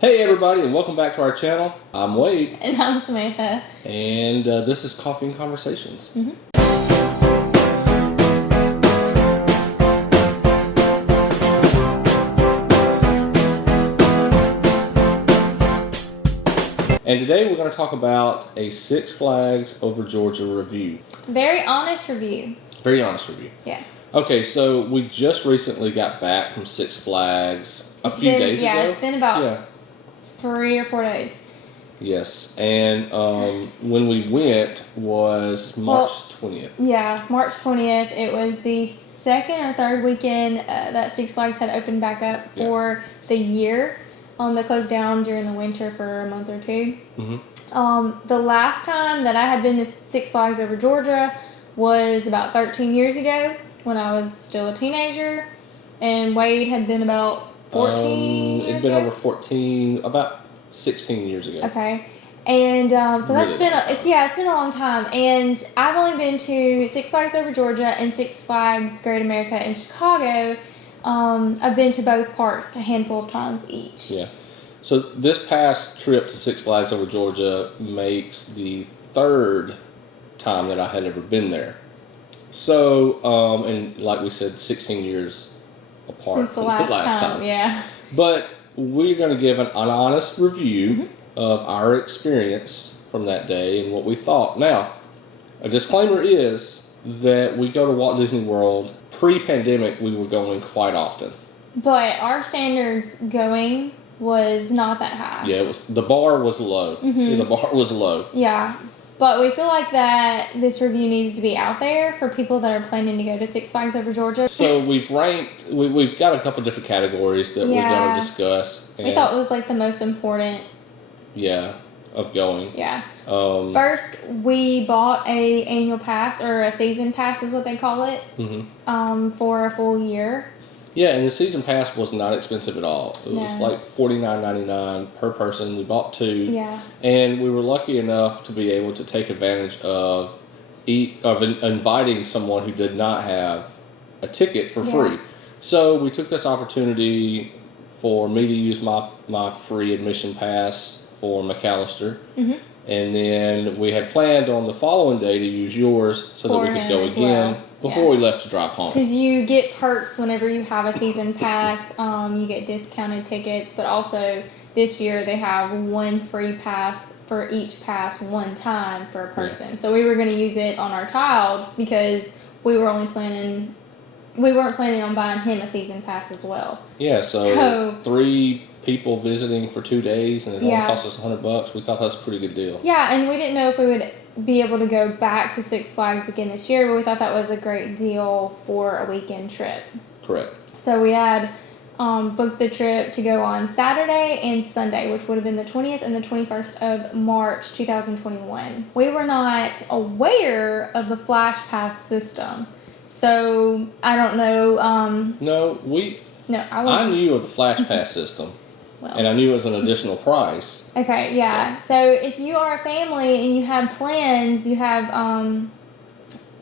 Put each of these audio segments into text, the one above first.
Hey everybody, and welcome back to our channel. I'm Wade. And I'm Samantha. And this is Coffee and Conversations. Mm-hmm. And today we're going to talk about a Six Flags Over Georgia review. Very honest review. Very honest review. Yes. Okay, so we just recently got back from Six Flags a few days ago. Yeah, it's been about 3 or 4 days. Yes, and when we went was March 20th. Yeah, March 20th. It was the second or third weekend that Six Flags had opened back up for the year. They closed down during the winter for a month or two. Mm-hmm. The last time that I had been to Six Flags Over Georgia was about 13 years ago when I was still a teenager, and Wade had been about 14 years It's been ago? over 14, about 16 years ago. Okay. And so that's Really? it's been a long time. And I've only been to Six Flags Over Georgia and Six Flags Great America in Chicago. I've been to both parks a handful of times each. Yeah. So this past trip to Six Flags Over Georgia makes the third time that I had ever been there. So, and like we said, 16 years apart Since the last time. Yeah. But we're going to give an honest review of our experience from that day and what we thought. Now, a disclaimer is that we go to Walt Disney World. Pre-pandemic, we were going quite often. But our standards going was not that high. Yeah, the bar was low. Mm-hmm. The bar was low. Yeah. But we feel like that this review needs to be out there for people that are planning to go to Six Flags Over Georgia. So we've ranked, we've got a couple different categories that we're going to discuss. We thought it was like the most important. Yeah, of going. Yeah. First, we bought a annual pass, or a season pass is what they call it, for a full year. Yeah, and the season pass was not expensive at all. It was like $49.99 per person. We bought 2. Yeah. And we were lucky enough to be able to take advantage of inviting someone who did not have a ticket for free. So we took this opportunity for me to use my free admission pass for McAllister. Mm-hmm. And then we had planned on the following day to use yours so that we could go again before we left to drive home. Because you get perks whenever you have a season pass. You get discounted tickets, but also this year they have 1 free pass for each pass one time for a person. Yeah. So we were going to use it on our child because we weren't planning on buying him a season pass as well. Yeah, so 3 people visiting for 2 days, and it only cost us $100. We thought that was a pretty good deal. Yeah, and we didn't know if we would be able to go back to Six Flags again this year, but we thought that was a great deal for a weekend trip. Correct. So we had booked the trip to go on Saturday and Sunday, which would have been the 20th and the 21st of March 2021. We were not aware of the Flash Pass system, so I don't know. I knew of the Flash Pass system. Well, and I knew it was an additional price. Okay, yeah. So if you are a family and you have plans, you have,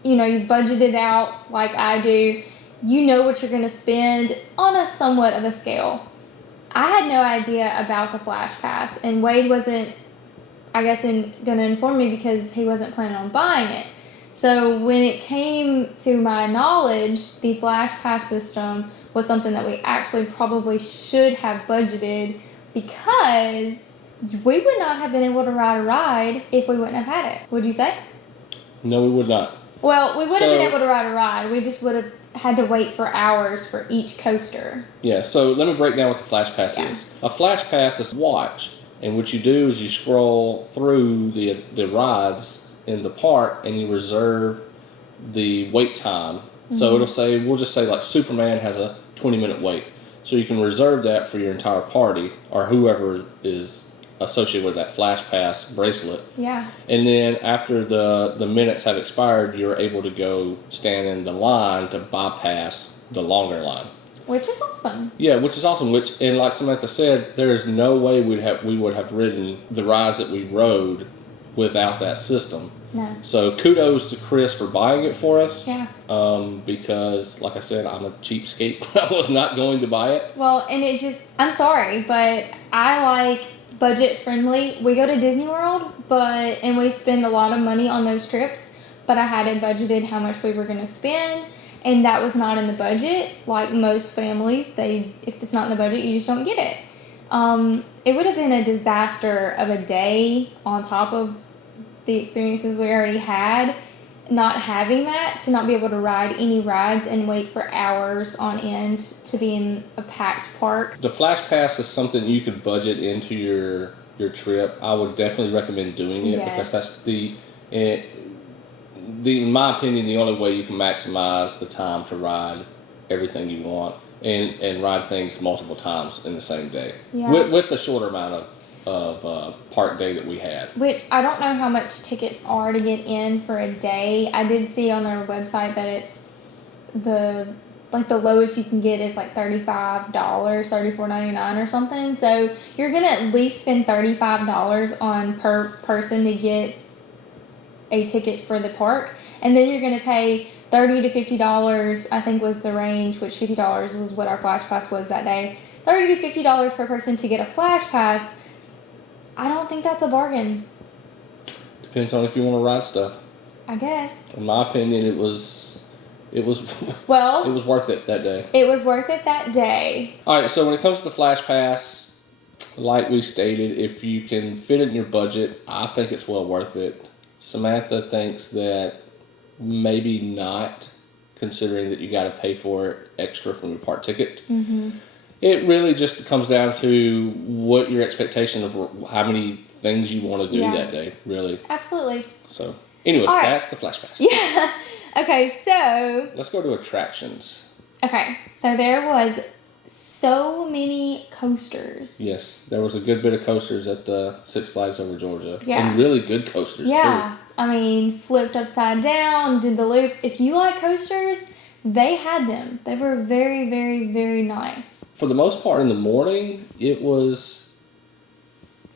you budgeted out like I do, you know what you're going to spend on a somewhat of a scale. I had no idea about the Flash Pass, and Wade wasn't, I guess, going to inform me because he wasn't planning on buying it. So when it came to my knowledge, the Flash Pass system was something that we actually probably should have budgeted, because we would not have been able to ride a ride if we wouldn't have had it. Would you say? No, we would not. Well, we would have been able to ride a ride. We just would have had to wait for hours for each coaster. Yeah, so let me break down what the Flash Pass is. A Flash Pass is a watch, and what you do is you scroll through the rides in the park and you reserve the wait time. So it'll say, we'll just say like Superman has a 20-minute wait. So you can reserve that for your entire party or whoever is associated with that Flash Pass bracelet. Yeah. And then after the minutes have expired, you're able to go stand in the line to bypass the longer line. Which is awesome. Yeah, which is awesome. And like Samantha said, there is no way we would have ridden the rides that we rode without that system. No. So kudos to Chris for buying it for us. Yeah. Because, like I said, I'm a cheapskate. I was not going to buy it. Well, and I'm sorry, but I like budget friendly. We go to Disney World, and we spend a lot of money on those trips, but I hadn't budgeted how much we were going to spend, and that was not in the budget. Like most families, if it's not in the budget, you just don't get it. It would have been a disaster of a day on top of the experiences we already had, not having that, to not be able to ride any rides and wait for hours on end to be in a packed park. The Flash Pass is something you could budget into your trip. I would definitely recommend doing it because that's in my opinion, the only way you can maximize the time to ride everything you want and ride things multiple times in the same day with the shorter amount of park day that we had. Which I don't know how much tickets are to get in for a day. I did see on their website that it's the lowest you can get is like $35, $34.99 or something. So you're gonna at least spend $35 on per person to get a ticket for the park, and then you're gonna pay $30 to $50, I think was the range, which $50 was what our Flash Pass was that day. $30 to $50 per person to get a Flash Pass. I don't think that's a bargain. Depends on if you want to ride stuff. I guess. In my opinion, it was well, it was worth it that day. It was worth it that day. All right, so when it comes to the Flash Pass, like we stated, if you can fit it in your budget, I think it's well worth it. Samantha thinks that maybe not, considering that you got to pay for it extra from your park ticket. Mm-hmm. It really just comes down to what your expectation of how many things you want to do that day, really. Absolutely. So, anyways, that's the Flash Pass. Yeah. Okay, so... let's go to attractions. Okay, so there was so many coasters. Yes, there was a good bit of coasters at the Six Flags Over Georgia. Yeah. And really good coasters, too. I mean, flipped upside down, did the loops. If you like coasters... they had them. They were very, very, very nice. For the most part, in the morning, it was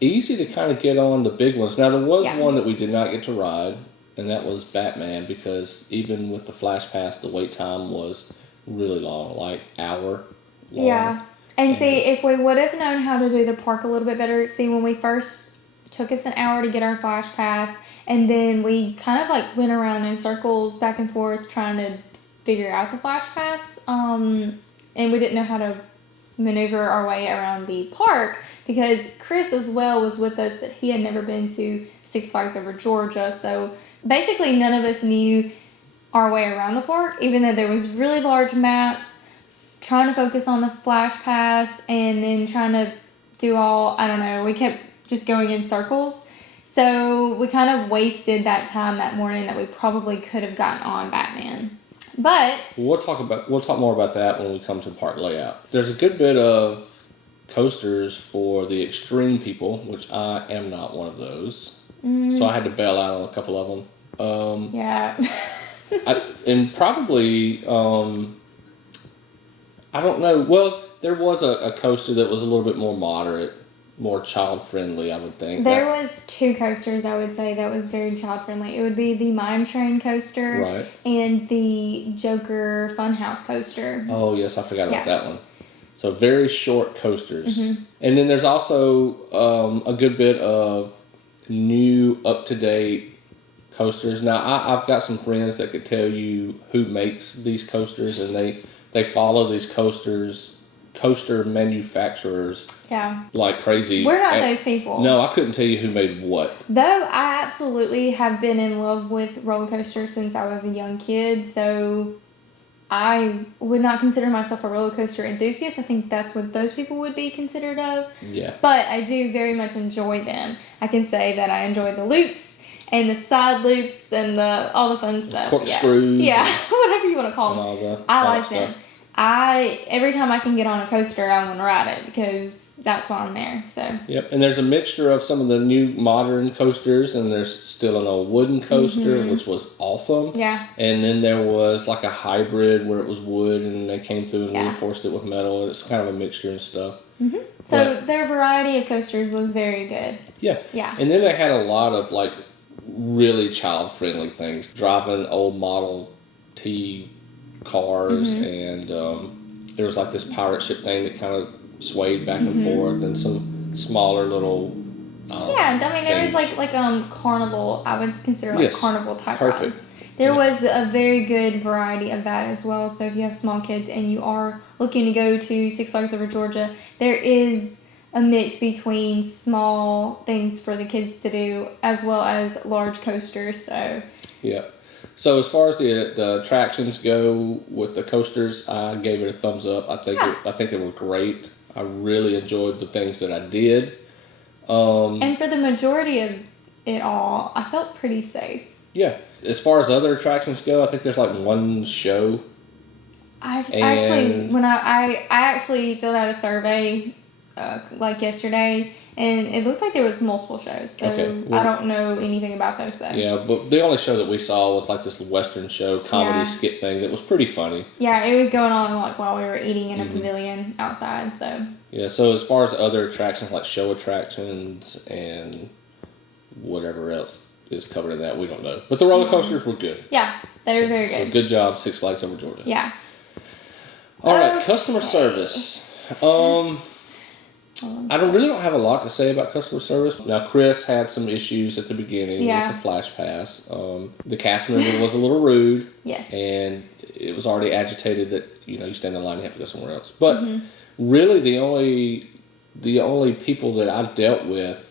easy to kind of get on the big ones. Now, there was one that we did not get to ride, and that was Batman, because even with the Flash Pass, the wait time was really long, like hour long. Yeah. And see, if we would have known how to do the park a little bit better, when we first took us an hour to get our Flash Pass, and then we kind of like went around in circles back and forth trying to figure out the Flash Pass, and we didn't know how to maneuver our way around the park because Chris as well was with us, but he had never been to Six Flags Over Georgia, so basically none of us knew our way around the park, even though there was really large maps, trying to focus on the Flash Pass and then trying to do we kept just going in circles. So we kind of wasted that time that morning that we probably could have gotten on Batman. But we'll talk more about that when we come to park layout. There's a good bit of coasters for the extreme people, which I am not one of those. So I had to bail out on a couple of them. Yeah. And probably, I don't know. Well, there was a coaster that was a little bit more moderate, more child-friendly, I would think. There was two coasters, I would say, that was very child-friendly. It would be the Mine Train coaster and the Joker Funhouse coaster. Oh, yes, I forgot about that one. So very short coasters. Mm-hmm. And then there's also a good bit of new, up-to-date coasters. Now, I've got some friends that could tell you who makes these coasters, and they follow these coaster manufacturers like crazy. We're not those people. No, I couldn't tell you who made what. Though I absolutely have been in love with roller coasters since I was a young kid, so I would not consider myself a roller coaster enthusiast. I think that's what those people would be considered of. Yeah. But I do very much enjoy them. I can say that I enjoy the loops and the side loops and all the fun stuff. Corkscrews. Yeah, whatever you want to call them. I like them. Every time I can get on a coaster, I want to ride it because that's why I'm there. So. Yep, and there's a mixture of some of the new modern coasters, and there's still an old wooden coaster, which was awesome. Yeah. And then there was like a hybrid where it was wood, and they came through and reinforced it with metal, and it's kind of a mixture and stuff. Mm-hmm. So their variety of coasters was very good. Yeah. Yeah. And then they had a lot of like really child-friendly things. Driving old Model T cars, and there was like this pirate ship thing that kind of swayed back and forth, and some smaller little there was things. like carnival. I would consider like Yes, carnival type perfect. rides. There was a very good variety of that as well. So if you have small kids and you are looking to go to Six Flags Over Georgia, there is a mix between small things for the kids to do as well as large coasters. So Yeah. So as far as the attractions go with the coasters, I gave it a thumbs up. I think they were great. I really enjoyed the things that I did. And for the majority of it all, I felt pretty safe. Yeah. As far as other attractions go, I think there's like one show. I actually filled out a survey like yesterday, and it looked like there was multiple shows. So I don't know anything about those. So. Yeah, but the only show that we saw was like this Western show comedy skit thing that was pretty funny. Yeah, it was going on like while we were eating in a pavilion outside. So. Yeah. So as far as other attractions like show attractions and whatever else is covered in that, we don't know. But the roller coasters were good. Yeah, they were very good. So good job, Six Flags Over Georgia. Yeah. All right, customer service. I really don't have a lot to say about customer service. Now, Chris had some issues at the beginning with the Flash Pass. The cast member was a little rude. Yes. And it was already agitated that, you stand in line and you have to go somewhere else. But really the only people that I dealt with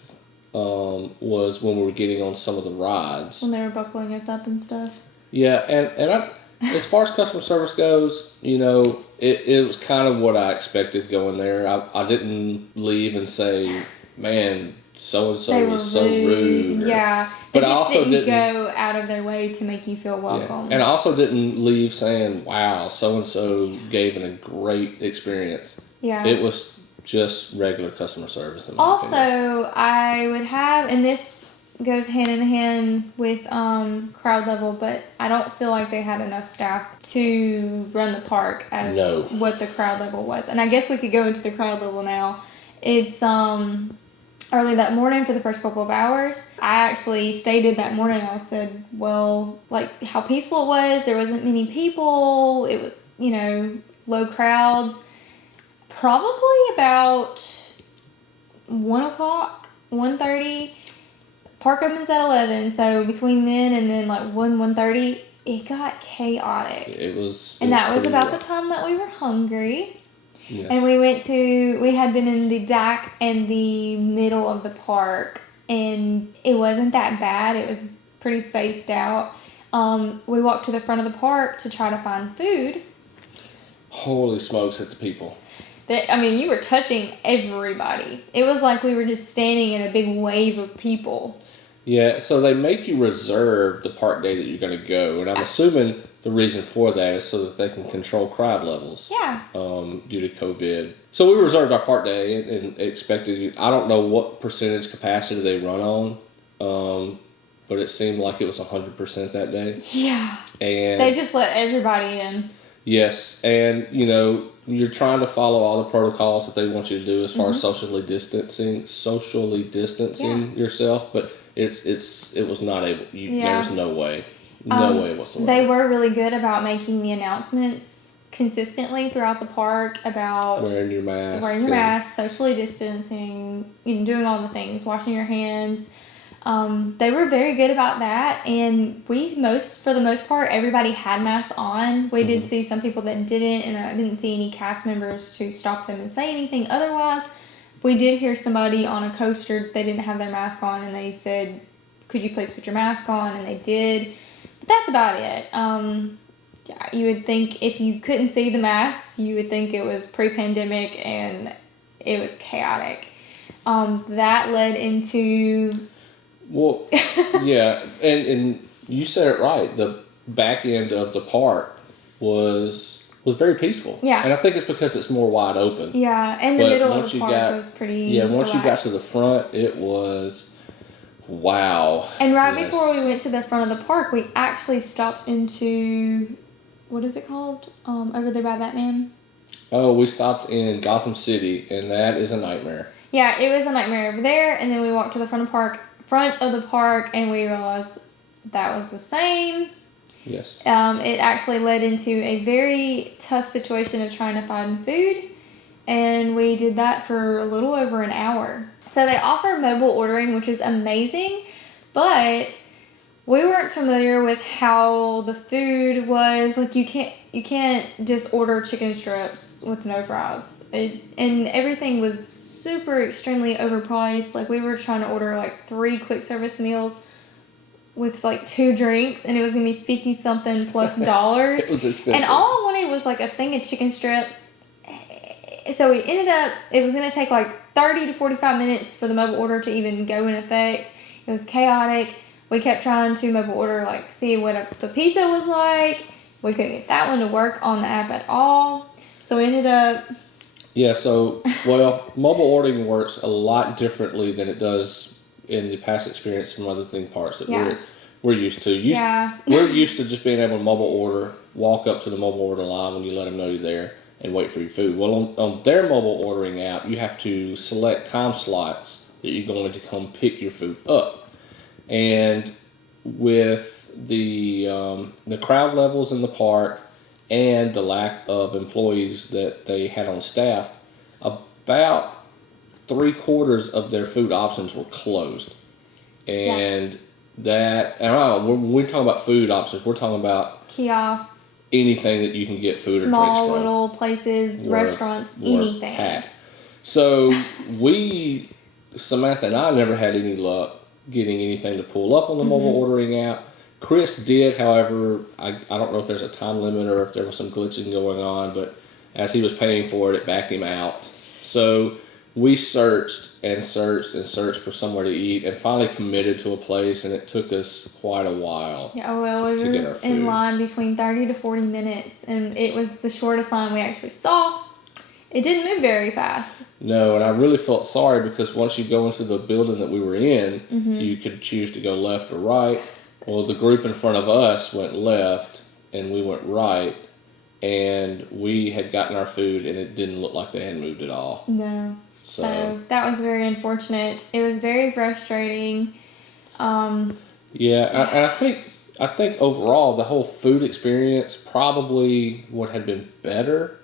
was when we were getting on some of the rides. When they were buckling us up and stuff. Yeah, and I, as far as customer service goes, it was kind of what I expected going there. I didn't leave and say, man, so-and-so was so rude. Yeah, they just didn't go out of their way to make you feel welcome. Yeah. And I also didn't leave saying, wow, so-and-so gave a great experience. Yeah. It was just regular customer service. Also, I would have, and this goes hand in hand with crowd level, but I don't feel like they had enough staff to run the park as what the crowd level was. And I guess we could go into the crowd level now. It's early that morning for the first couple of hours. I actually stated that morning, I said, well, like how peaceful it was. There wasn't many people. It was, low crowds. Probably about 1 o'clock, 1:30. Park opens at 11, so between then and then like 1:30, it got chaotic. It was about the time that we were hungry. Yes. And we had been in the back and the middle of the park, and it wasn't that bad. It was pretty spaced out. We walked to the front of the park to try to find food. Holy smokes at the people. You were touching everybody. It was like we were just standing in a big wave of people. Yeah, so they make you reserve the park day that you're going to go, and I'm assuming the reason for that is so that they can control crowd levels. Yeah. Due to COVID. So we reserved our park day and expected, I don't know what percentage capacity they run on, but it seemed like it was 100% that day. Yeah. And they just let everybody in. Yes, and you're trying to follow all the protocols that they want you to do as far as socially distancing yourself, but it was not able. There's no way whatsoever. They were really good about making the announcements consistently throughout the park about wearing your mask, socially distancing, doing all the things, washing your hands. They were very good about that, and for the most part, everybody had masks on. We did see some people that didn't, and I didn't see any cast members to stop them and say anything. Otherwise, we did hear somebody on a coaster, they didn't have their mask on, and they said, could you please put your mask on? And they did. But that's about it. You would think if you couldn't see the masks, you would think it was pre-pandemic, and it was chaotic. That led into... Well, yeah, and you said it right. The back end of the park was very peaceful. Yeah. And I think it's because it's more wide open. Yeah, and the middle of the park was pretty once you got to the front, it was, wow. And before we went to the front of the park, we actually stopped into, what is it called? Over there by Batman? Oh, we stopped in Gotham City, and that is a nightmare. Yeah, it was a nightmare over there, and then we walked to the front of the park front of the park, and we realized that was the same. Yes. It actually led into a very tough situation of trying to find food, and we did that for a little over an hour. So they offer mobile ordering, which is amazing, but we weren't familiar with how the food was. Like, you can't just order chicken strips with no fries. And everything was super extremely overpriced. Like, we were trying to order like 3 quick service meals with like 2 drinks, and it was gonna be 50 something plus dollars. It was expensive. And all I wanted was like a thing of chicken strips. So we ended up, it was gonna take like 30 to 45 minutes for the mobile order to even go in effect. It was chaotic. We kept trying to mobile order, like, see what the pizza was like. We couldn't get that one to work on the app at all. So we ended up... Yeah, so, well, mobile ordering works a lot differently than it does in the past experience from other theme parks that we're used to. We're used to just being able to mobile order, walk up to the mobile order line when you let them know you're there, and wait for your food. Well, on their mobile ordering app, you have to select time slots that you're going to come pick your food up. And with the crowd levels in the park and the lack of employees that they had on staff, about 3/4 of their food options were closed. And when we talk about food options, we're talking about kiosks, anything that you can get food or drinks from. Small little places, restaurants, anything. Packed. So Samantha and I never had any luck getting anything to pull up on the mobile ordering app. Chris did, however, I don't know if there's a time limit or if there was some glitching going on, but as he was paying for it, it backed him out. So we searched and searched and searched for somewhere to eat and finally committed to a place, and it took us quite a while. Yeah, well, we were in line between 30 to 40 minutes, and it was the shortest line we actually saw. It didn't move very fast. No, and I really felt sorry because once you go into the building that we were in, you could choose to go left or right. Well, the group in front of us went left, and we went right, and we had gotten our food, and it didn't look like they had moved at all. No. So that was very unfortunate. It was very frustrating. Yeah, and I think overall the whole food experience probably would have been better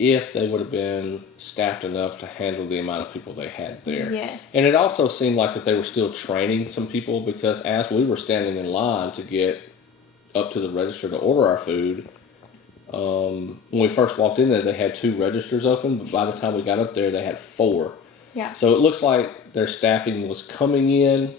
if they would have been staffed enough to handle the amount of people they had there. Yes. And it also seemed like that they were still training some people, because as we were standing in line to get up to the register to order our food, when we first walked in there, they had 2 registers open, but by the time we got up there, they had 4. Yeah. So it looks like their staffing was coming in,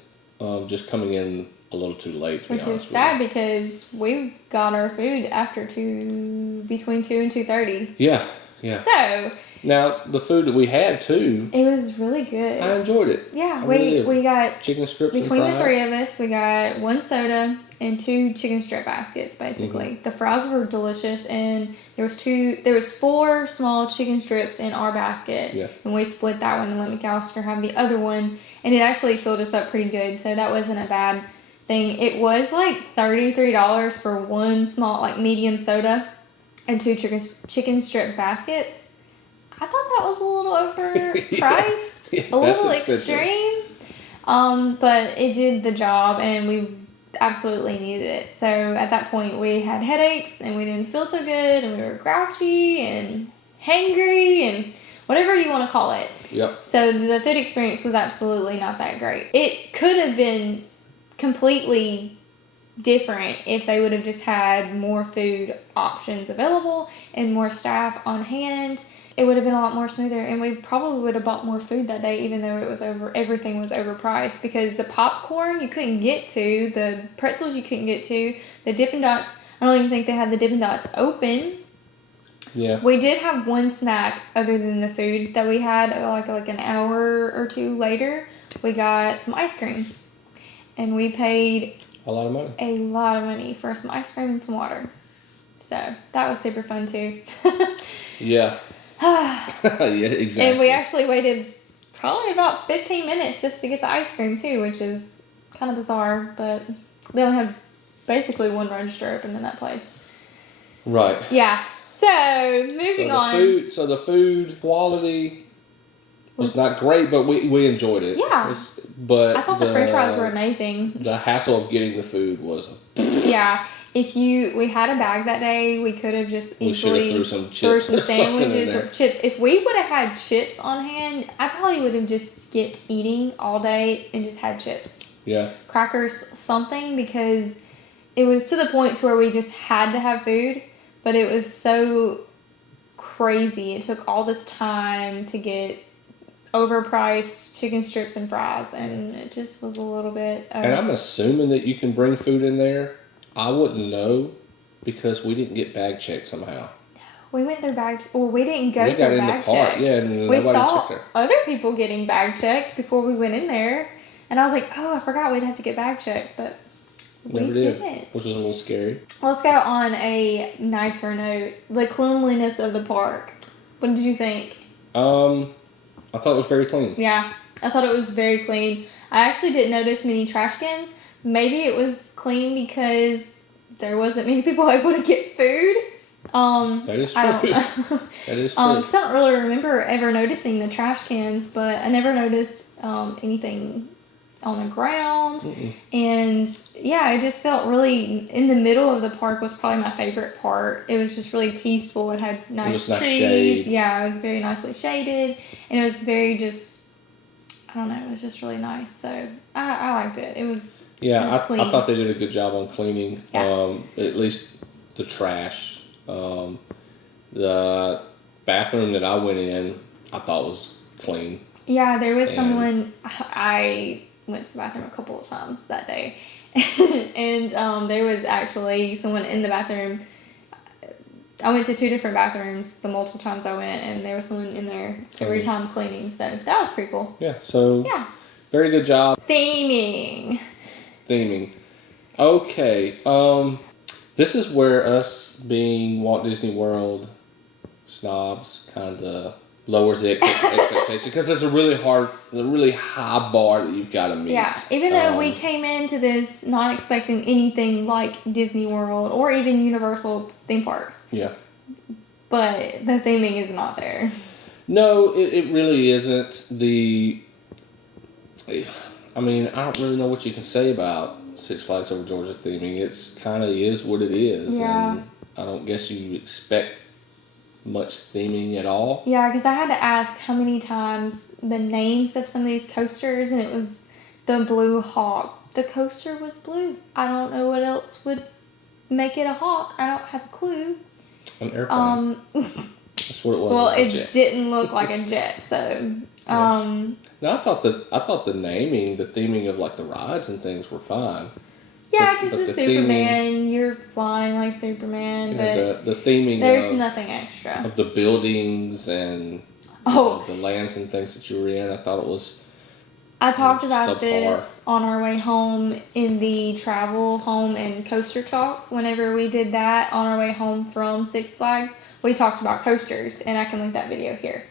just coming in a little too late, to be honest Which is sad because we got our food after between 2 and 2:30. Yeah. Yeah. So now the food that we had too, it was really good. I enjoyed it. Yeah, we got chicken strips between and fries. the 3 of us. We got 1 soda and 2 chicken strip baskets. Basically, the fries were delicious, and there was 4 small chicken strips in our basket, and we split that one and let McAllister have the other one, and it actually filled us up pretty good. So that wasn't a bad thing. It was like $33 for 1 small, like, medium soda and 2 chicken strip baskets. I thought that was a little overpriced, a little extreme, but it did the job, and we absolutely needed it. So at that point, we had headaches, and we didn't feel so good, and we were grouchy and hangry and whatever you want to call it. Yep. So the food experience was absolutely not that great. It could have been completely different if they would have just had more food options available and more staff on hand. It would have been a lot more smoother, and we probably would have bought more food that day, even though everything was overpriced, because the popcorn you couldn't get to, the pretzels you couldn't get to, the Dippin' Dots, I don't even think they had the Dippin' Dots open. Yeah. We did have one snack other than the food that we had, like an hour or 2 later. We got some ice cream, and we paid a lot of money for some ice cream and some water. So that was super fun too. Yeah. Yeah, exactly. And we actually waited probably about 15 minutes just to get the ice cream too, which is kind of bizarre, but they only have basically 1 register open in that place. Right. Yeah. So moving on. So the food quality was not great, but we enjoyed it. Yeah. But I thought the French fries were amazing. The hassle of getting the food was. Yeah. We had a bag that day, we could have just easily threw some chips, some sandwiches or chips. If we would have had chips on hand, I probably would have just skipped eating all day and just had chips. Yeah. Crackers, something, because it was to the point to where we just had to have food, but it was so crazy. It took all this time to get overpriced chicken strips and fries, and it just was a little bit And I'm assuming that you can bring food in there. I wouldn't know because we didn't get bag checked somehow. We went through we didn't go through bag check. Yeah, and we saw other people getting bag checked before we went in there, and I was like, oh, I forgot we'd have to get bag checked, but we didn't. Which was a little scary. Let's go on a nicer note. The cleanliness of the park. What did you think? I thought it was very clean. Yeah, I thought it was very clean. I actually didn't notice many trash cans. Maybe it was clean because there wasn't many people able to get food. That is true. I don't know. That is true. 'Cause I don't really remember ever noticing the trash cans, but I never noticed anything on the ground. Mm-mm. And yeah, I just felt really in the middle of the park was probably my favorite part. It was just really peaceful. It had nice trees. Shade. Yeah, it was very nicely shaded, and it was very just, I don't know, it was just really nice. So I liked it. It was. Yeah, I thought they did a good job on cleaning. Yeah. At least the trash. The bathroom that I went in, I thought was clean. Yeah, there was someone. I went to the bathroom a couple of times that day, and there was actually someone in the bathroom. I went to 2 different bathrooms the multiple times I went, and there was someone in there every time cleaning. So that was pretty cool. Yeah. So. Yeah. Very good job. Theming. Okay. This is where us being Walt Disney World snobs kind of lowers the expectation because there's a really high bar that you've got to meet. Yeah. Even though we came into this not expecting anything like Disney World or even Universal theme parks. Yeah. But the theming is not there. No, it really isn't. I mean, I don't really know what you can say about Six Flags Over Georgia's theming. It's kind of is what it is. Yeah. And I don't guess you expect much theming at all. Yeah, because I had to ask how many times the names of some of these coasters, and it was the Blue Hawk. The coaster was blue. I don't know what else would make it a hawk. I don't have a clue. An airplane. That's what it was. Well, it didn't look like a jet, so. Yeah. No, I thought the naming, the theming of like the rides and things were fine. Yeah, because the Superman, you're flying like Superman, but the theming. There's nothing extra of the buildings and the lands and things that you were in. I thought it was. I talked about this on our way home in the travel home and coaster talk. Whenever we did that on our way home from Six Flags, we talked about coasters, and I can link that video here.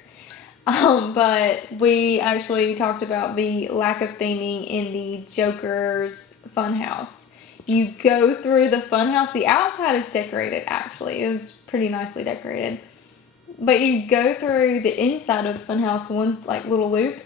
But we actually talked about the lack of theming in the Joker's Funhouse. You go through the funhouse. The outside is decorated, actually. It was pretty nicely decorated. But you go through the inside of the funhouse, one like little loop.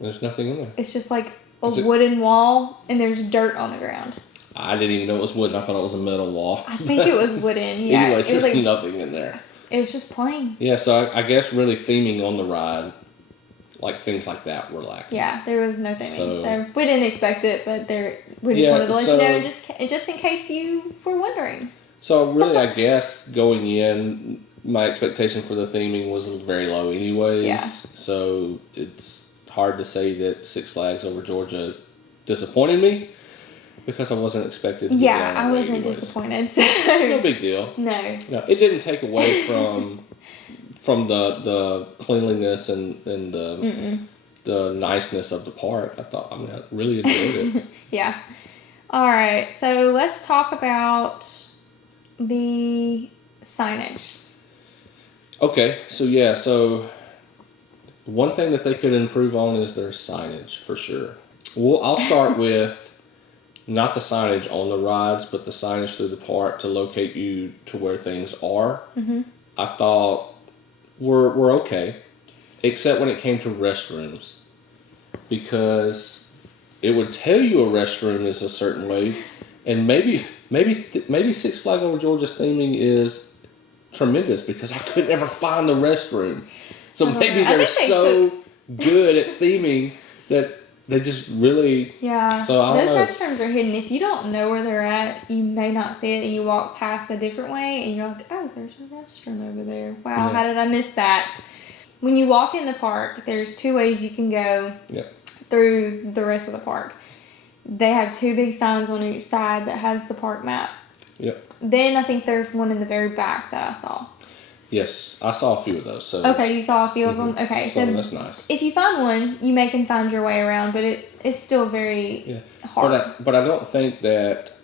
There's nothing in there. It's just like a wooden wall, and there's dirt on the ground. I didn't even know it was wooden. I thought it was a metal wall. I think it was wooden, yeah. Anyways, there's nothing in there. It was just plain. Yeah, so I guess really theming on the ride, like things like that were lacking. Yeah, there was no theming. So we didn't expect it, but we just wanted to let you know just in case you were wondering. So really, I guess going in, my expectation for the theming was very low anyways. Yeah. So it's hard to say that Six Flags Over Georgia disappointed me. Because I wasn't expected to Yeah, I wasn't disappointed. So. No big deal. No, it didn't take away from the cleanliness and the niceness of the park. I really enjoyed it. Yeah. All right, so let's talk about the signage. Okay, so one thing that they could improve on is their signage for sure. Well, I'll start with not the signage on the rides, but the signage through the park to locate you to where things are. Mm-hmm. I thought we're okay. except when it came to restrooms, because it would tell you a restroom is a certain way, and maybe Six Flags Over Georgia's theming is tremendous because I could never find the restroom. So maybe they're so good at theming that they just really... Yeah, so I don't those know. restrooms are hidden. If you don't know where they're at, you may not see it, and you walk past a different way, and you're like, oh, there's a restroom over there. Wow, how did I miss that? When you walk in the park, there's 2 ways you can go through the rest of the park. They have 2 big signs on each side that has the park map. Yep. Then I think there's one in the very back that I saw. Yes, I saw a few of those. So okay, you saw a few of them. Okay, so that's nice. If you find one, you can find your way around, but it's still very hard. But I don't think that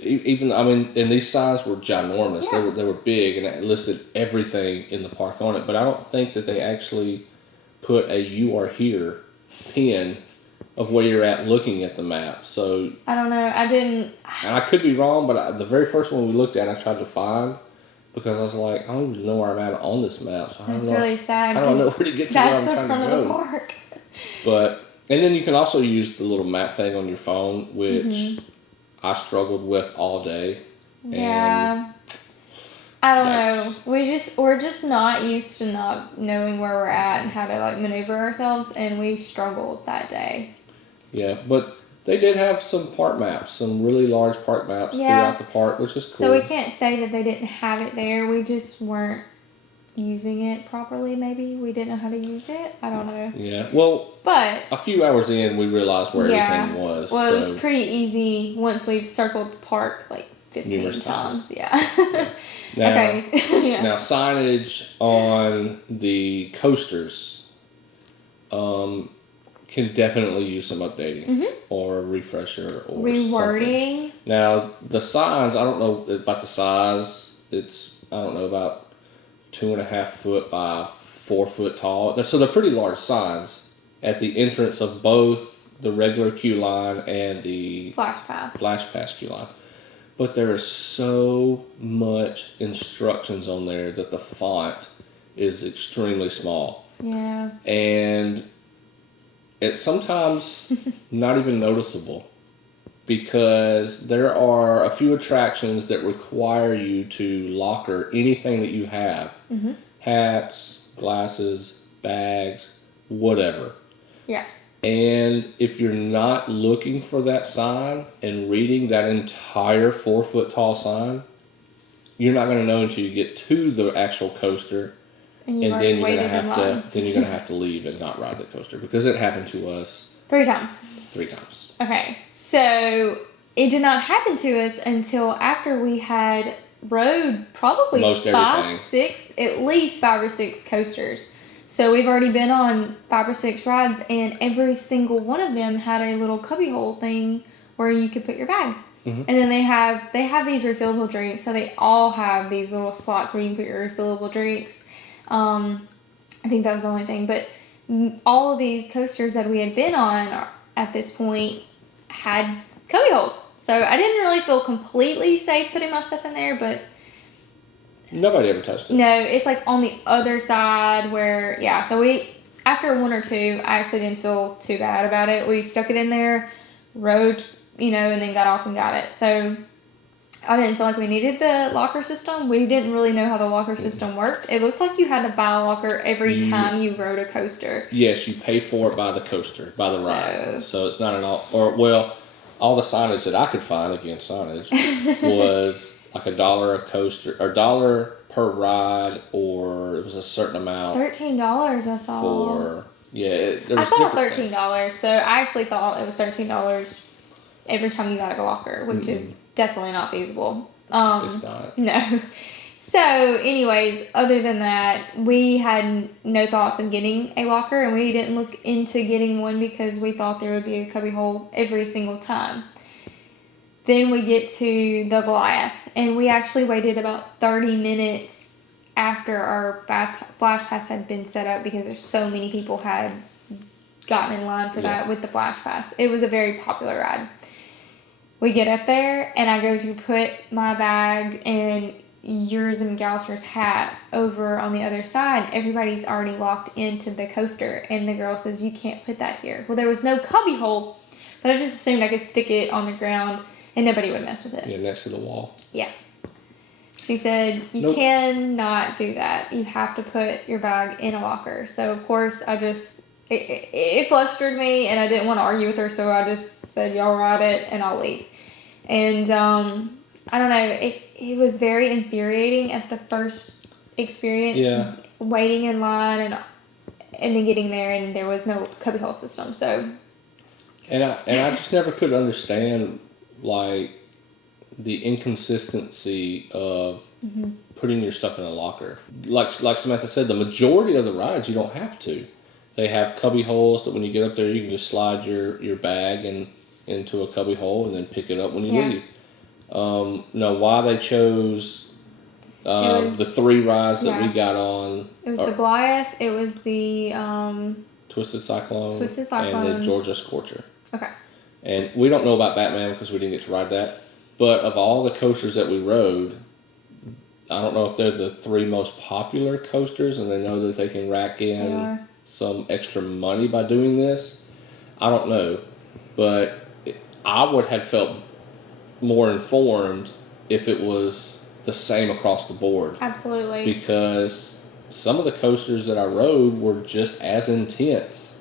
even, I mean, and these signs were ginormous. Yeah. They were big, and it listed everything in the park on it. But I don't think that they actually put a "You Are Here" pin of where you're at looking at the map. So I don't know. I didn't. And I could be wrong, but the very first one we looked at, I tried to find. Because I was like, I don't even know where I'm at on this map. So That's really sad. I don't know where to get to where I'm trying to go. That's the front of the park. And then you can also use the little map thing on your phone, which I struggled with all day. Yeah. I don't know. We're just not used to not knowing where we're at and how to like maneuver ourselves, and we struggled that day. Yeah, but they did have some park maps, some really large park maps throughout the park, which is cool. So we can't say that they didn't have it there. We just weren't using it properly, maybe. We didn't know how to use it. I don't know. Yeah, well, but a few hours in, we realized where everything was. Well, it was pretty easy once we've circled the park like 15 times. Yeah. Now, okay. Now, signage on the coasters can definitely use some updating or a refresher or rewording. Something. Now, the signs, I don't know about the size. It's, I don't know, about 2.5 foot by 4 foot tall. So they're pretty large signs at the entrance of both the regular queue line and the Flash Pass queue line. But there is so much instructions on there that the font is extremely small. Yeah. And it's sometimes not even noticeable because there are a few attractions that require you to locker anything that you have. Hats, glasses, bags, whatever. Yeah. And if you're not looking for that sign and reading that entire 4 foot tall sign, you're not going to know until you get to the actual coaster. And then you're gonna have to leave and not ride the coaster because it happened to us 3 times. 3 times. Okay, so it did not happen to us until after we had rode probably at least 5 or 6 coasters. So we've already been on 5 or 6 rides, and every single one of them had a little cubbyhole thing where you could put your bag. And then they have these refillable drinks, so they all have these little slots where you can put your refillable drinks. I think that was the only thing, but all of these coasters that we had been on at this point had cubby holes. So I didn't really feel completely safe putting my stuff in there, but nobody ever touched it. No, it's like on the other side where, so after 1 or 2, I actually didn't feel too bad about it. We stuck it in there, rode, and then got off and got it. So I didn't feel like we needed the locker system. We didn't really know how the locker system worked. It looked like you had to buy a locker every time you rode a coaster. Yes, you pay for it by the coaster, by the ride. So it's not all the signage that I could find, again, signage, was like $1 a coaster, or $1 per ride, or it was a certain amount. $13 I saw. I saw $13, so I actually thought it was $13 every time you got a locker, which is definitely not feasible. It's not. No. So, anyways, other than that, we had no thoughts of getting a locker, and we didn't look into getting one because we thought there would be a cubby hole every single time. Then we get to the Goliath, and we actually waited about 30 minutes after our Flash Pass had been set up because there's so many people had gotten in line for that with the Flash Pass. It was a very popular ride. We get up there, and I go to put my bag, and yours and Gouster's hat over on the other side, everybody's already locked into the coaster. And the girl says, you can't put that here. Well, there was no cubby hole, but I just assumed I could stick it on the ground and nobody would mess with it. Yeah, next to the wall. Yeah. She said, you cannot do that. You have to put your bag in a locker. So, of course, it flustered me, and I didn't want to argue with her, so I just said, y'all ride it, and I'll leave. And, I don't know, it was very infuriating at the first experience, waiting in line, and then getting there, and there was no cubbyhole system, so. And I just never could understand, like, the inconsistency of putting your stuff in a locker. Like Samantha said, the majority of the rides you don't have to. They have cubby holes that when you get up there you can just slide your bag into a cubby hole and then pick it up when you leave. No, why they chose the 3 rides that we got on. It was the Goliath, it was the Twisted Cyclone, and the Georgia Scorcher. Okay. And we don't know about Batman because we didn't get to ride that. But of all the coasters that we rode, I don't know if they're the 3 most popular coasters and they know that they can rack in some extra money by doing this. I don't know. But I would have felt more informed if it was the same across the board. Absolutely. Because some of the coasters that I rode were just as intense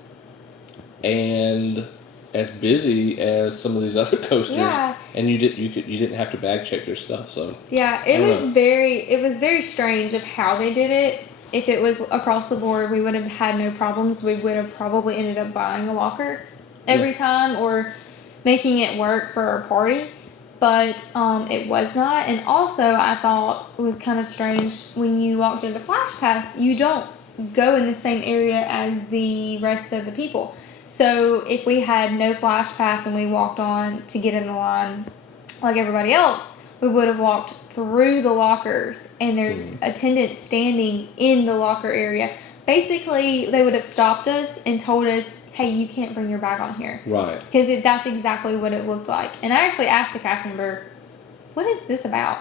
and as busy as some of these other coasters, and you didn't have to bag check your stuff. So it was very strange of how they did it. If it was across the board, we would have had no problems. We would have probably ended up buying a locker every time or making it work for our party. But it was not. And also, I thought it was kind of strange when you walk through the Flash Pass, you don't go in the same area as the rest of the people. So if we had no Flash Pass and we walked on to get in the line like everybody else, we would have walked through the lockers, and there's attendants standing in the locker area. Basically, they would have stopped us and told us, hey, you can't bring your bag on here. Right. Because that's exactly what it looked like. And I actually asked a cast member, what is this about?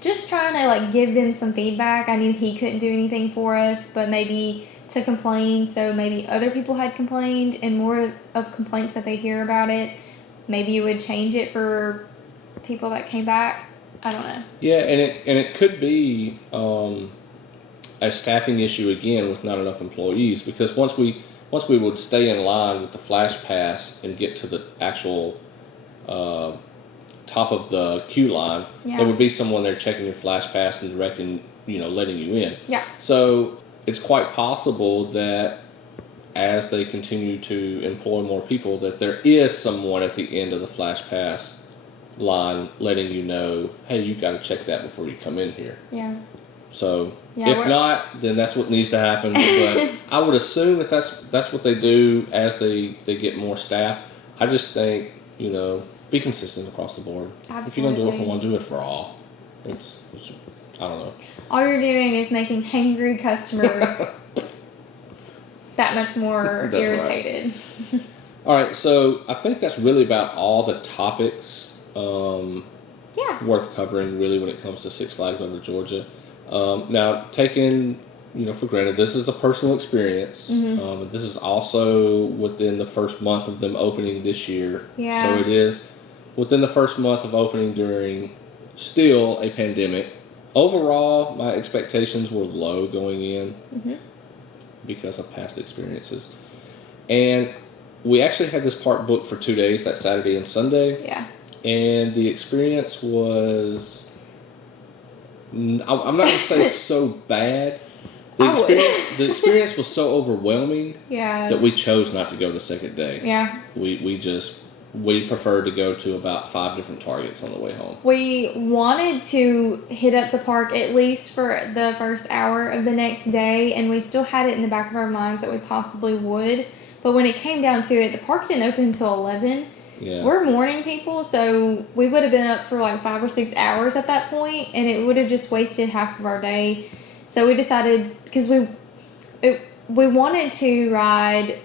Just trying to give them some feedback. I knew he couldn't do anything for us, but maybe to complain, so maybe other people had complained, and more of complaints that they hear about it, maybe it would change it for people that came back. I don't know. Yeah, and it could be a staffing issue again with not enough employees, because once we would stay in line with the Flash Pass and get to the actual top of the queue line, there would be someone there checking your Flash Pass and letting you in. Yeah. So it's quite possible that as they continue to employ more people, that there is someone at the end of the Flash Pass line letting you know, hey, you've got to check that before you come in here. Yeah. So if not, then that's what needs to happen. But I would assume that that's what they do as they get more staff. I just think, be consistent across the board. Absolutely. If you're going to do it for one, do it for all. It's I don't know. All you're doing is making hangry customers that much more irritated. Right. All right, so I think that's really about all the topics worth covering, really, when it comes to Six Flags Over Georgia. Now, taking for granted, this is a personal experience. This is also within the first month of them opening this year. Yeah. So it is within the first month of opening during still a pandemic. Overall, my expectations were low going in because of past experiences. And we actually had this park booked for 2 days, that Saturday and Sunday. Yeah. And the experience was, I'm not going to say so bad. The experience was so overwhelming that we chose not to go the second day. Yeah. We preferred to go to about 5 different Targets on the way home. We wanted to hit up the park at least for the first hour of the next day, and we still had it in the back of our minds that we possibly would. But when it came down to it, the park didn't open until 11. Yeah. We're morning people, so we would have been up for 5 or 6 hours at that point, and it would have just wasted half of our day. So we decided, because we wanted to ride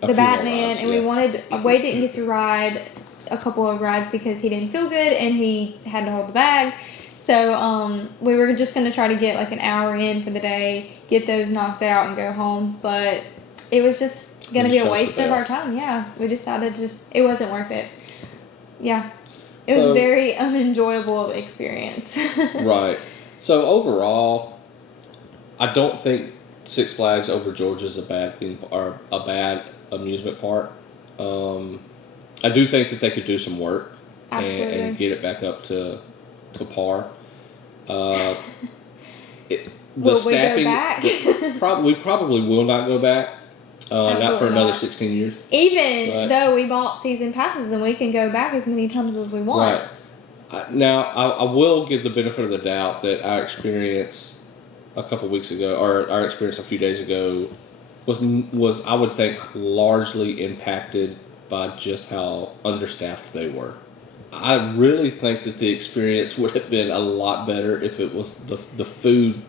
the Batman, and Wade didn't get to ride a couple of rides because he didn't feel good and he had to hold the bag. So we were just going to try to get like an hour in for the day, get those knocked out and go home. But it was just going to be a waste of our time. Yeah. We decided it wasn't worth it. Yeah. It was a very unenjoyable experience. Right. So overall, I don't think Six Flags Over Georgia is a bad thing or a bad amusement park. I do think that they could do some work and get it back up to par. Will Staffing, we go back? We probably will not go back. Not for another 16 years. Even though we bought season passes and we can go back as many times as we want. Right. Now, I will give the benefit of the doubt that our experience a couple weeks ago, or our experience a few days ago, was I would think largely impacted by just how understaffed they were. I really think that the experience would have been a lot better if it was the food.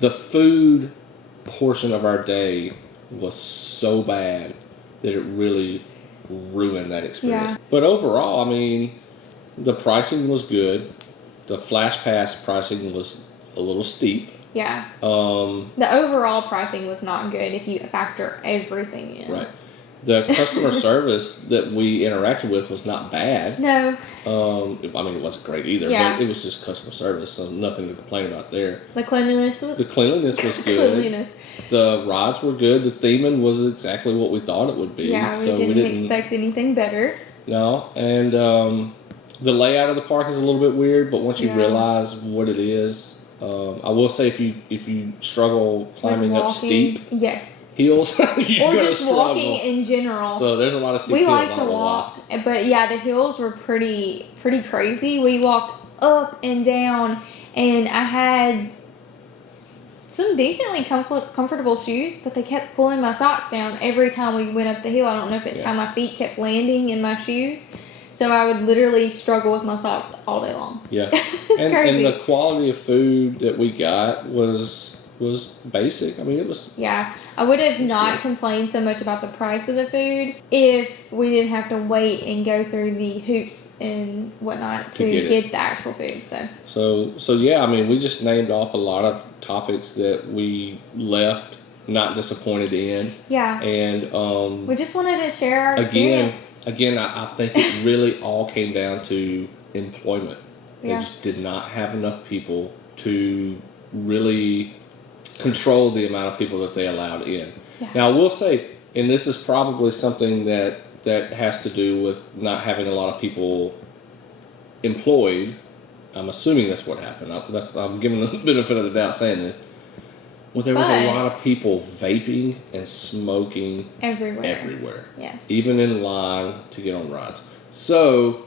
The food portion of our day was so bad that it really ruined that experience. Yeah. But overall, I mean, the pricing was good. The Flash Pass pricing was a little steep. Yeah. The overall pricing was not good if you factor everything in. Right. The customer service that we interacted with was not bad. No. I mean, it wasn't great either, but it was just customer service, so nothing to complain about there. The cleanliness was good. The rides were good. The theming was exactly what we thought it would be. Yeah, we didn't expect anything better. No, and the layout of the park is a little bit weird, but once you realize what it is, I will say if you struggle climbing up steep hills, or just struggle. Walking in general. So there's a lot of steep hills. We like to walk, but yeah, the hills were pretty crazy. We walked up and down, and I had some decently comfortable shoes, but they kept pulling my socks down every time we went up the hill. I don't know if it's how my feet kept landing in my shoes. So I would literally struggle with my socks all day long. Yeah. It's crazy. And the quality of food that we got was basic. I mean, it was... Yeah. I would have not complained so much about the price of the food if we didn't have to wait and go through the hoops and whatnot to get the actual food. So yeah, I mean, we just named off a lot of topics that we left not disappointed in. Yeah. And... we just wanted to share our experience. Again, I think it really all came down to employment. They just did not have enough people to really control the amount of people that they allowed in. Yeah. Now, I will say, and this is probably something that has to do with not having a lot of people employed. I'm assuming that's what happened. I'm giving the benefit of the doubt saying this. Well, there was a lot of people vaping and smoking everywhere. Yes. Even in line to get on rides. So,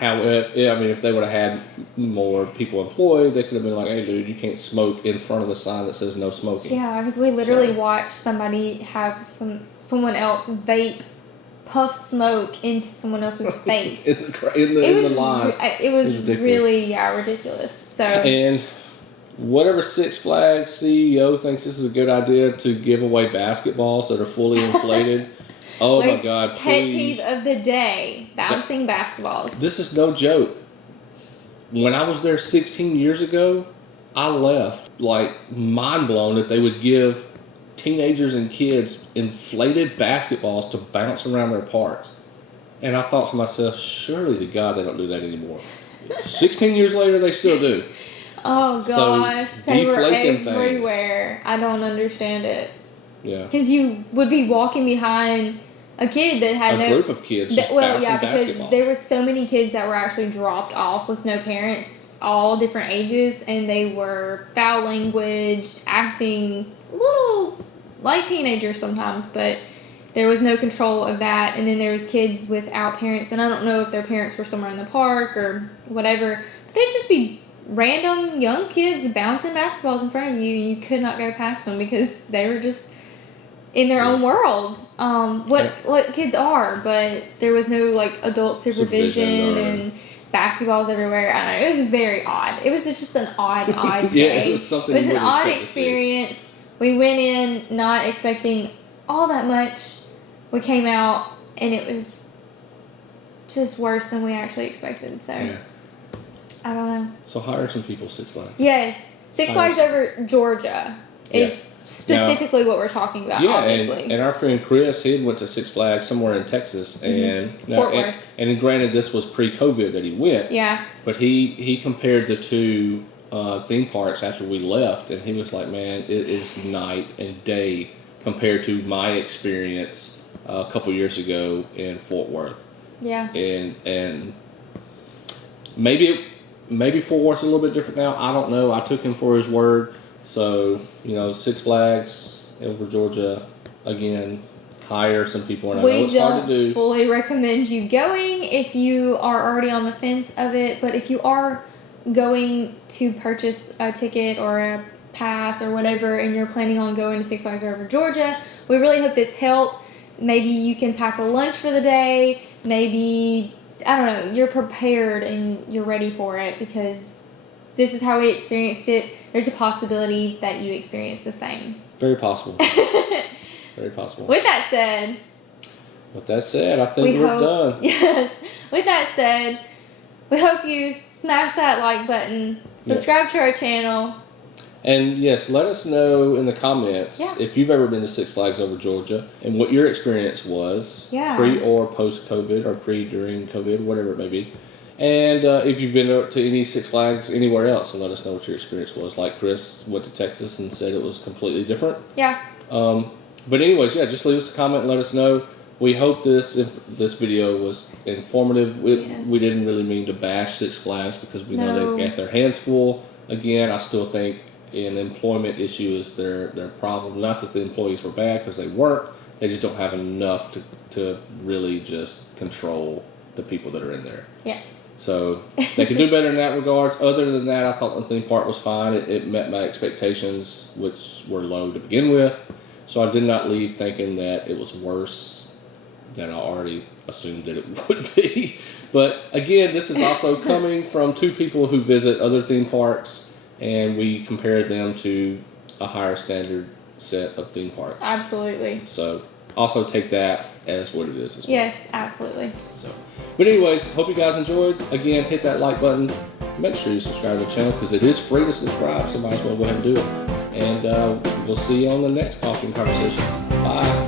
if they would have had more people employed, they could have been like, hey, dude, you can't smoke in front of the sign that says no smoking. Yeah, because we literally watched somebody have someone else vape, puff smoke into someone else's face. in the line. It was really, ridiculous. So. And... whatever Six Flags CEO thinks this is a good idea to give away basketballs that are fully inflated. Oh my God, please. Pet peeve of the day, bouncing basketballs. This is no joke. When I was there 16 years ago, I left like mind blown that they would give teenagers and kids inflated basketballs to bounce around their parks. And I thought to myself, surely to God they don't do that anymore. 16 years later, they still do. Oh gosh, so they were everywhere. Things. I don't understand it. Yeah. Because you would be walking behind a kid that had a group of kids. Because there were so many kids that were actually dropped off with no parents, all different ages, and they were foul language, acting a little like teenagers sometimes, but there was no control of that. And then there was kids without parents, and I don't know if their parents were somewhere in the park or whatever. But they'd just be random young kids bouncing basketballs in front of you, and you could not go past them because they were just in their own world. What kids are, but there was no like adult supervision and basketballs everywhere. I don't know. It was very odd. It was just an odd day. It was something. It was an odd experience. We went in not expecting all that much. We came out and it was just worse than we actually expected. So. Yeah. I don't know. So hire some people, Six Flags. Yes. Six Flags over Georgia is specifically what we're talking about, obviously. And our friend Chris, he went to Six Flags somewhere in Texas, and Fort Worth. And granted, this was pre-COVID that he went. Yeah. But he compared the two theme parks after we left, and he was like, "Man, it is night and day compared to my experience a couple years ago in Fort Worth." Yeah. And maybe Fort Worth's a little bit different now. I don't know. I took him for his word. So, Six Flags over Georgia, again, hire some people. And I know it's hard to do. We don't fully recommend you going if you are already on the fence of it. But if you are going to purchase a ticket or a pass or whatever, and you're planning on going to Six Flags over Georgia, we really hope this helped. Maybe you can pack a lunch for the day. Maybe, I don't know, you're prepared and you're ready for it because this is how we experienced it. There's a possibility that you experience the same. Very possible. Very possible. With that said, I think we're done. Yes. With that said, we hope you smash that like button, subscribe to our channel. And yes, let us know in the comments if you've ever been to Six Flags over Georgia and what your experience was, pre or post COVID, or during COVID, whatever it may be. And if you've been to any Six Flags anywhere else, and let us know what your experience was. Like Chris went to Texas and said it was completely different. Yeah. But anyways, just leave us a comment and let us know. We hope this video was informative. We didn't really mean to bash Six Flags because we know they got their hands full. Again, I still think an employment issue is their problem. Not that the employees were bad, because they weren't. They just don't have enough to really just control the people that are in there. Yes. So they could do better in that regards. Other than that, I thought the theme park was fine. It met my expectations, which were low to begin with. So I did not leave thinking that it was worse than I already assumed that it would be. But again, this is also coming from two people who visit other theme parks, and we compared them to a higher standard set of theme parks. Absolutely. So also take that as what it is as well. Yes, absolutely. So, but anyways, hope you guys enjoyed. Again, hit that like button. Make sure you subscribe to the channel because it is free to subscribe, so might as well go ahead and do it. And we'll see you on the next Coffee and Conversations. Bye.